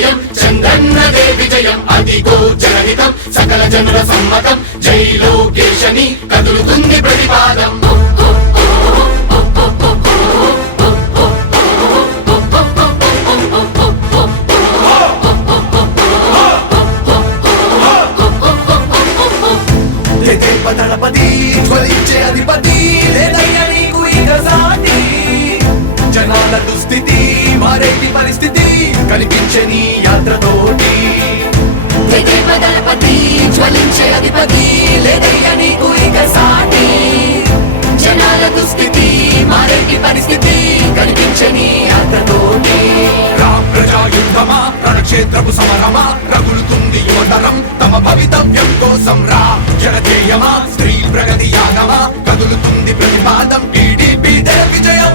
లేదింక అపజయం చంద్రన్నదే విజయం. అదిగో జనహితం. సకల జనుల సమ్మతం. జై లోకేశని కదులుతుంది ప్రతిపాదం. తెగేప దళపతి జ్వలించే అధిపతి లేదయ్యా నీకు ఇక సాటి జనాల దుస్థితి మారేటి పరిస్థితి కనిపించే నీ యాత్రతోటి. దళపతి జ్వలించే అధిపతి లేదయ్య నీకు ఇక సాటి. జనాల దుస్థితి మారేటి పరిస్థితి కనిపించని యాత్రతోటి. రా ప్రజా యుద్ధమా రణక్షేత్రపు సమరమా రగులుతుంది యువతరం తమ భవితవ్యం కోసం రా. జనజేయమా స్త్రీ ప్రగతి యాగమా కదులుతుంది ప్రతిపాదం టీడీపీ విజయం.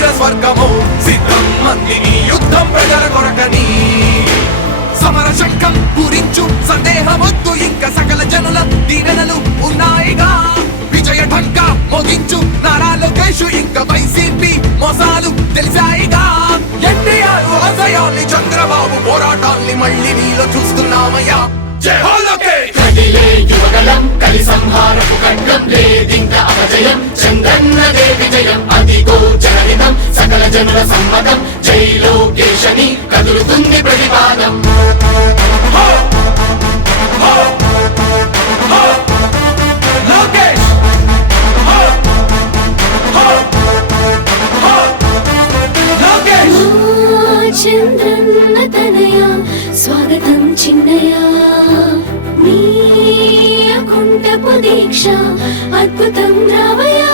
వీర స్వర్గము సిద్ధం మందిని యుద్ధం ప్రజల కొరకని. సమర శంఖం పూరించు సందేహమొద్దు ఇంకా సకల జనుల దీవెనలు ఉన్నాయిగా. విజయ ఢంక మోగించు నారా లోకేష్ ఇంకా వైసీపీ మోసాలు తెలిసాయిగా. ఎన్టీఆర్ ఆశయాల్ని చంద్రబాబు పోరాటాల్ని మళ్ళీ నీలో చూస్తున్నామయ్యా. జై హో లోకేష్! కదిలే యువగలం కలి సంహారపు ఖడ్గం లేదింక అపజయం చంద్రన్నదే విజయం జనుల సమ్మతం. జై లోకేశని కదులుతుంది ప్రతిపాదం. స్వాగతం చిన్నయ. నీ అకుంఠపు దీక్ష అద్భుతం రావయ